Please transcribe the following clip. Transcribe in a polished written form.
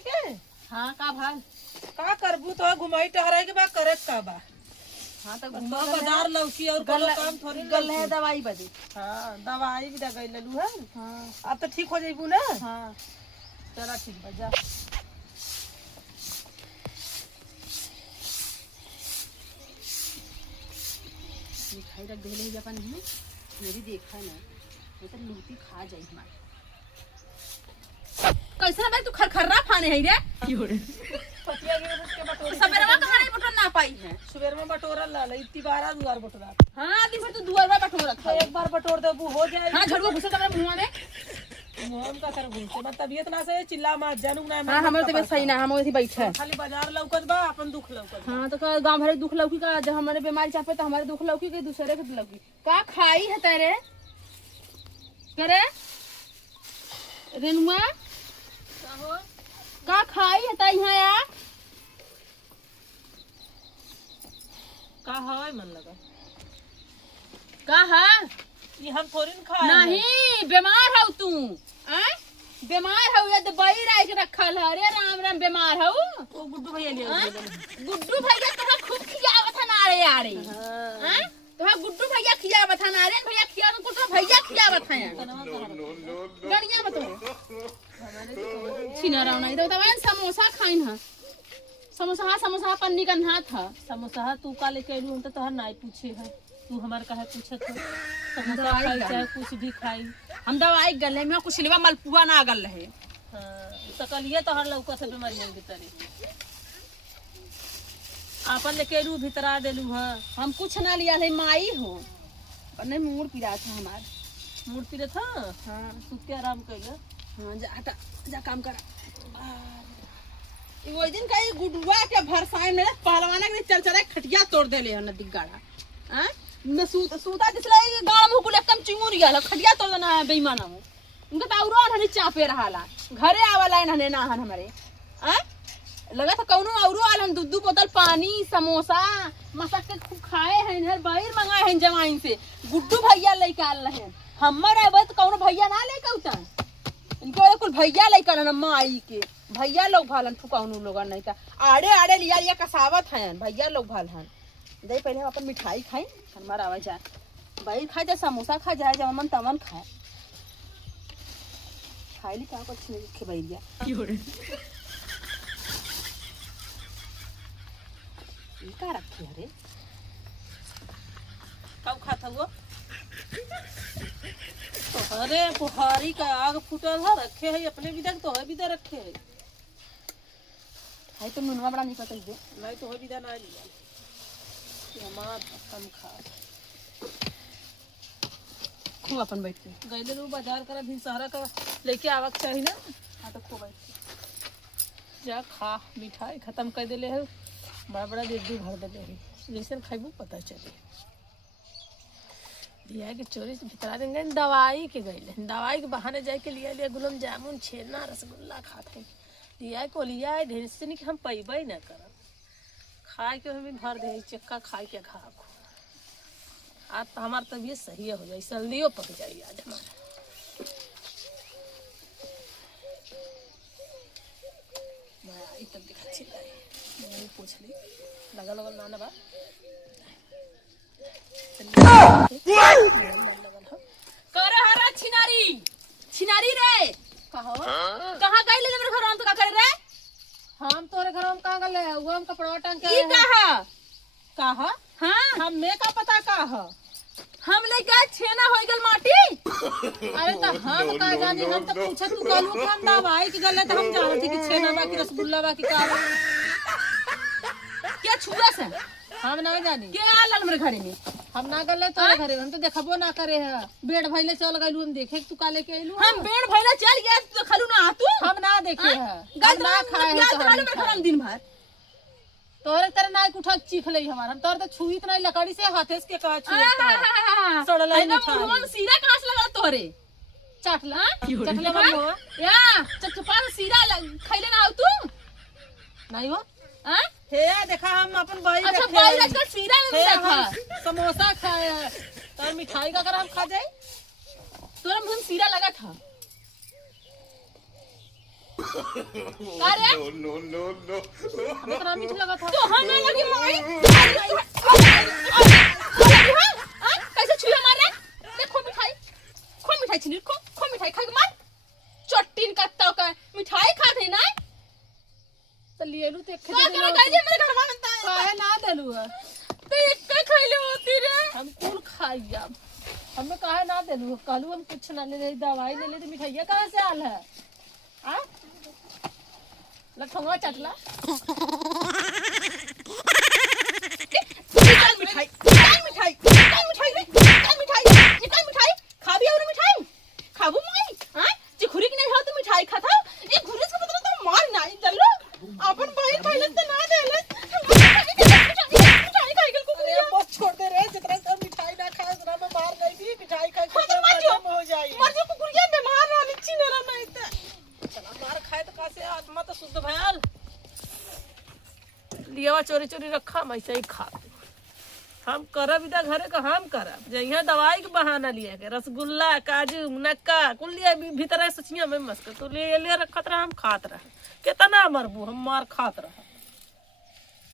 के हाँ का भाल का करबू तो घुमाई टहराई के बा करे का बा। हाँ तो तो बाजार लौकी और कोनो काम थोड़ी गल है दवाई बदे। हाँ दवाई भी दे लेलू है। हाँ अब तो ठीक हो जाइबू ना। हाँ चला ठीक बा जा। मिठाई रख दे ले अपन ही मेरी देखा ना ये तो लूटी खा जाई हमारे। कैसे भाई तू खरखर्रा खाने है रे क्यों रे पतिया के उसके बटोरे सबेरवा कहां नहीं बटन ना पाई है। सुबह में बटोरा ला ले इतनी बार दुआर बटोरा। हां दिन भर तू दुआर बटोर रखा तो एक बार बटोर दे वो हो जाए। हां झड़ुआ घुसे तब मुंह में मोहन का कर घुसे मत तबीयत ना से चिल्ला मत जानू ना। हां हमरे तबीयत सही ना हम ओसी बैठे खाली बाजार लौकत बा अपन दुख लौकत। हां तो का गांव भर दुख लौकी का जब हमारे बीमारी चापे तो हमारे दुख लौकी के दूसरे के लौकी का खाई है तेरे करे रेनुआ का खाई है ताई यहां या का है मन लगा का है ये हम थोड़ी न खाए नहीं बीमार हो तू हैं बीमार हो या तो बही रह के रखल है अरे राम राम बीमार हो वो गुड्डू भैया ले आए। गुड्डू भैया तो खूब खियावत है नारे यारे हां हैं तो गुड्डू भैया खियावत है नारे भैया खियावत को तो भैया खियावत है गणिया बतो छिना रहा नहीं तो तवन समोसा खाइन है समोसा पन्नी का हाथ है समोसा तू का लेके आइलू हम तो तोहर नाई पूछे है तू हमार काहे पूछत हो। समोसा खाई चाहे कुछ भी खाई हम दवाई गले में कुछ लेवा मलपुआ ना गल रहे। हां सकलिए तोहर लौका से बीमारी नहीं बितरी आपन लेके आइलू भीतरा देलू। हां हम कुछ ना लिया ले माई हो पर नहीं मूड पिरा था हमार मूड पीरे था। हां सुते आराम कइला। हां जा काम कर वो दिन का गुडुआ के भरसाई में पहलवाना के चल चला खटिया तोड़ देले है नदी गाड़ा हैं न सूता दिसले गांव में कुल एकदम चिंगुर गया खटिया तोड़ देना है बेईमाना में उनका तो औरो हनी चापे रहाला घरे आवाला हने ना हन हमारे हैं लगा था कौनो औरो आल हम दूध बोतल पानी समोसा मसक के खूब खाए हैं इधर बाहर मंगाए हैं जवाइन से गुड्डू भैया लेके आल रहे हमर अब तो कौनो भैया ना लेके उता इनको कुल भैया लेके आल अम्मा आई के भैया लोग भालन फुकाउनु लोग नहीं था आड़े आड़े लिया कसावत हैं भैया लोग भालन दे पहले हम अपन मिठाई खाई हमारा आवाज जाए भाई खा जाए समोसा खा जाए जब मन तमन खाए खाई ली क्या कुछ नहीं खिबैया क्यों रे ये का रखी है रे कब खाता हुआ तो अरे बुहारी का आग फुटल है रखे है अपने विदा तो है विदा रखे है भाई तुम नुनवा बड़ा नहीं पता दे नहीं तो है विदा ना लिया हमार कम खा खूब अपन बैठ के गइले रू बाजार कर भी सहारा का लेके आवक चाहिए ना। हां तो खूब बैठ के जा खा मिठाई खत्म कर देले है बड़ा बड़ा डेढ़ भर देले है जैसे खाइबू पता चले दिया के चोरी से भितरा देंगे दवाई के गइले दवाई के बहाने जाए के लिए गुलाब जामुन छेना रसगुल्ला खाते हैं लिया को लिया है ढेर से नहीं कि हम पैबे ना कर खाए के हमें भर दे चक्का खाए के खा आज तो हमार तबीयत सही हो जाए सर्दियों पक जाए आज हमारा मैं आई तब दिखा चिल्लाई मैं पूछ ली लगा लगा नाना बा करे हरा छिनारी रे कहो कहां गइले मेरे घर हम तो का करे रे हम तोरे घर में कहां गले वो हम कपड़ा टंग के ई कहा हां हम में का पता कहा हम ले गए छेना हो गल माटी अरे तो हम का जानी हम तो पूछे तू कहलू कि हम दवाई के गले तो हम जानत कि छेना बा कि रसगुल्ला बा कि का बा क्या छुआ से हम ना जानी के आलन मेरे घरे में हम ना गले तोरे घरे हम तो देखबो ना करे है बेड भइले चल गइलू हम देखे तू का लेके आइलू हम बेड़ भइला चल गया तो खलू ना तू हम ना देखे है गल ना खाए है तो मेरे घर में दिन भर तोरे तरह ना उठा चीख लई हमार हम तोर तो छुई इतना लकड़ी से हाथे से के का छुई सड़ल है मुंह सीरा कहां से लगा तोरे चटला चटले मम्मा या चचपा सीरा खइले ना तू नहीं हो हां हे देखा हम अपन बाई अच्छा बाई आजकल सीरा में देखा समोसा खाए और मिठाई का अगर हम खा जाए तोरा मुंह में सीरा लगा था अरे no, no, no. हमें तो मीठा लगा था। तो हमें लगी माई कैसे छुए मारे देखो मिठाई छीन खो मिठाई खा के मार चट्टीन का तो का मिठाई खाते ना तो लिए लू तो क्या करे काजे मेरे घर में बनता है काहे ना देलू है तो एक के खइले होती रे हम कुल खाइया हमें काहे ना देलू कहलू हम कुछ ना ले ले दवाई ले ले तो मिठाइया कहाँ से आल है आ लठंगा चटला मिठाई खा भी और मिठाई खाबू माई हां जे खुरी की नहीं हो तो मिठाई खाता ये खुरी से मतलब तो मार नहीं चलो अपन भाई पहले तो ना देले मिठाई खाई गल को अरे बस छोड़ दे रे जितना सब मिठाई ना खाए उतना में मार नहीं दी मिठाई खा के खत्म हो जाई मर जो कुकुरिया बीमार रहनी छीने रहा नहीं तो चला मार खाए तो कैसे आत्मा तो शुद्ध भयाल लियावा चोरी चोरी रखा मैं ऐसे ही खा हम करब इधर घरे का हम करब जहिया दवाई के बहाना लिया के रसगुल्ला काजू मुनक्का कुल लिया भीतर सचिया में मस्क तो ले रखत रहा हम खात रहा कितना मरबू हम मार खात रहा